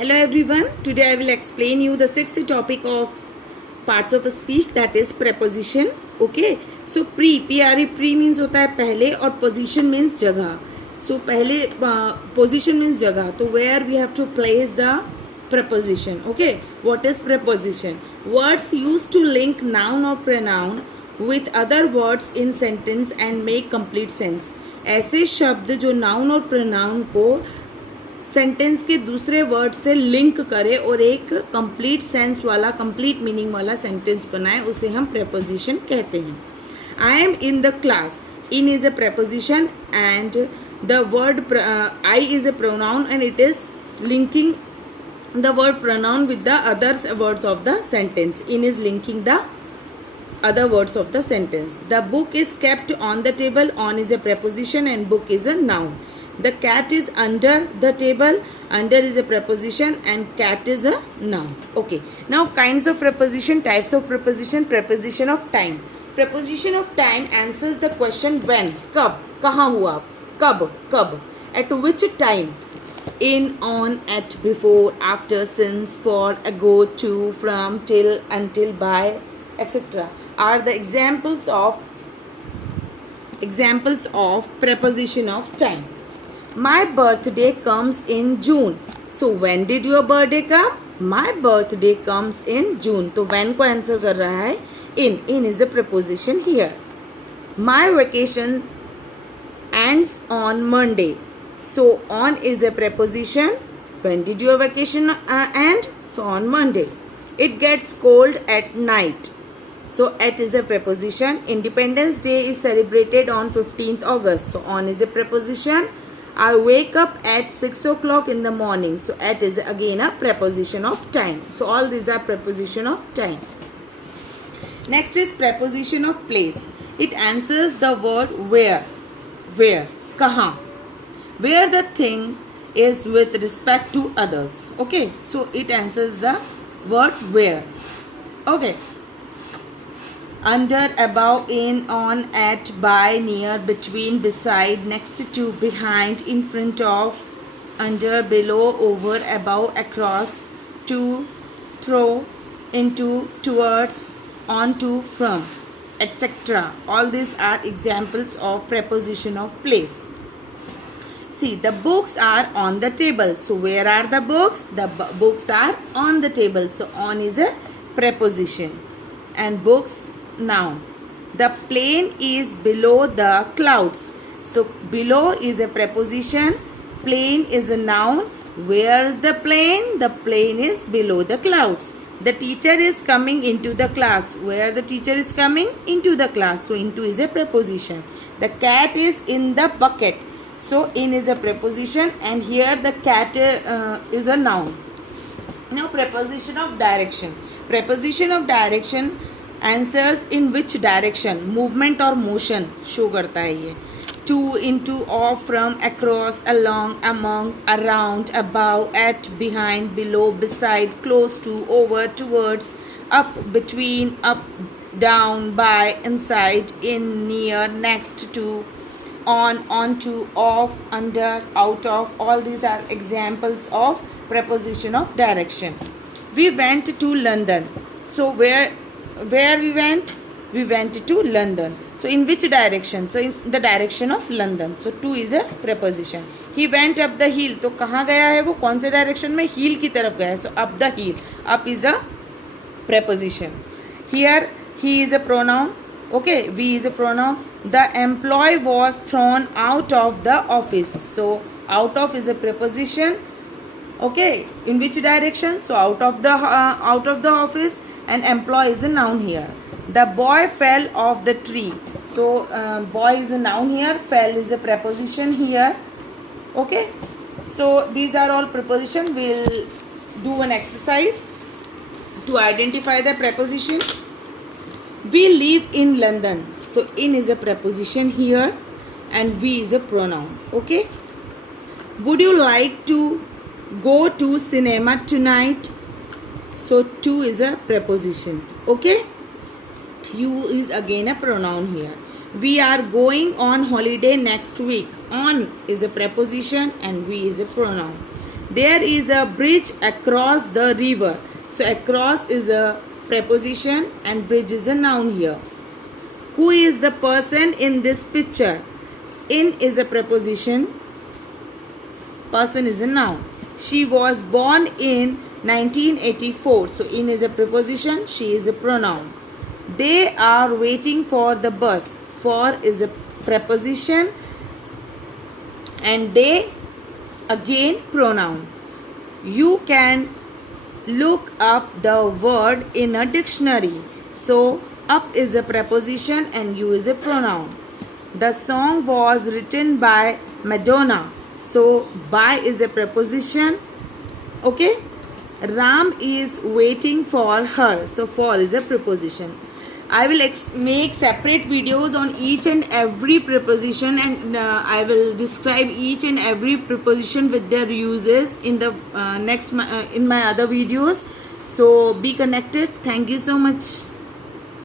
Hello everyone. Today I will explain you the sixth topic of parts of a speech, that is preposition. Okay. So pre means होता है पहले और position means जगह. So पहले position means जगह. तो where we have to place the preposition. Okay. What is preposition? Words used to link noun or pronoun with other words in sentence and make complete sense. ऐसे शब्द जो noun और pronoun को sentence के दूसरे word से link करे और एक कंप्लीट सेंस वाला, कंप्लीट मीनिंग वाला सेंटेंस बनाए, उसे हम प्रेपोजिशन कहते हैं. I am in the class. In is a preposition and the word I is a pronoun and it is linking the word pronoun with the others words of the sentence. In is linking the other words of the sentence. The book is kept on the table. On is a preposition and book is a noun. The cat is under the table. Under is a preposition and cat is a noun. Okay. Now kinds of preposition, types of preposition. Preposition of time. Preposition of time answers the question when. कब, कहाँ हुआ, कब, कब. At which time. In, on, at, before, after, since, for, ago, to, from, till, until, by, etc. are the examples of preposition of time. My birthday comes in June. So when did your birthday come? My birthday comes in June. तो when को answer कर रहा है in. In is the preposition here. My vacation ends on Monday. So on is a preposition. When did your vacation end? So on Monday. It gets cold at night. So at is a preposition. Independence Day is celebrated on 15th August. So on is a preposition. I wake up at 6 o'clock in the morning. So at is again a preposition of time. So all these are preposition of time. Next is preposition of place. It answers the word where. Where, kahan. Where the thing is with respect to others. Okay. So it answers the word where. Okay. Under, above, in, on, at, by, near, between, beside, next to, behind, in front of, under, below, over, above, across, to, through, into, towards, onto, from, etc. All these are examples of preposition of place. See, the books are on the table. So where are the books? The books are on the table. So on is a preposition and books noun. The plane is below the clouds. So below is a preposition, plane is a noun. Where is the plane? The plane is below the clouds. The teacher is coming into the class. Where the teacher is coming? Into the class. So into is a preposition. The cat is in the bucket. So in is a preposition and here the cat is a noun. Now preposition of direction. Preposition of direction answers in which direction, movement or motion show करता है ये. To, into, off, from, across, along, among, around, above, at, behind, below, beside, close to, over, towards, up, between, up, down, by, inside, in, near, next to, on, onto, off, under, out of. All these are examples of preposition of direction. We went to London. So where we went? We went to London. So in which direction? So in the direction of London. So to is a preposition. He went up the hill. तो कहाँ गया है वो, कौन से direction में? हिल की तरफ गया है. So up the hill. Up is a preposition. Here he is a pronoun. Okay, we is a pronoun. The employee was thrown out of the office. So out of is a preposition. Okay, in which direction? So out of the office, and employee is a noun here. The boy fell off the tree. So boy is a noun here, fell is a preposition here. Okay, so these are all preposition. We'll do an exercise to identify the preposition. We live in London. So in is a preposition here and we is a pronoun. Okay, would you like to go to cinema tonight? So to is a preposition. Okay, you is again a pronoun here. We are going on holiday next week. On is a preposition and we is a pronoun. There is a bridge across the river. So across is a preposition and bridge is a noun here. Who is the person in this picture? In is a preposition. Person is a noun. She was born in 1984. So in is a preposition. She is a pronoun. They are waiting for the bus. For is a preposition and they again pronoun. You can look up the word in a dictionary. So up is a preposition and you is a pronoun. The song was written by Madonna. So by is a preposition. Okay. Ram is waiting for her. So for is a preposition. I will make separate videos on each and every preposition, and I will describe each and every preposition with their uses in the in my other videos. So be connected. Thank you so much.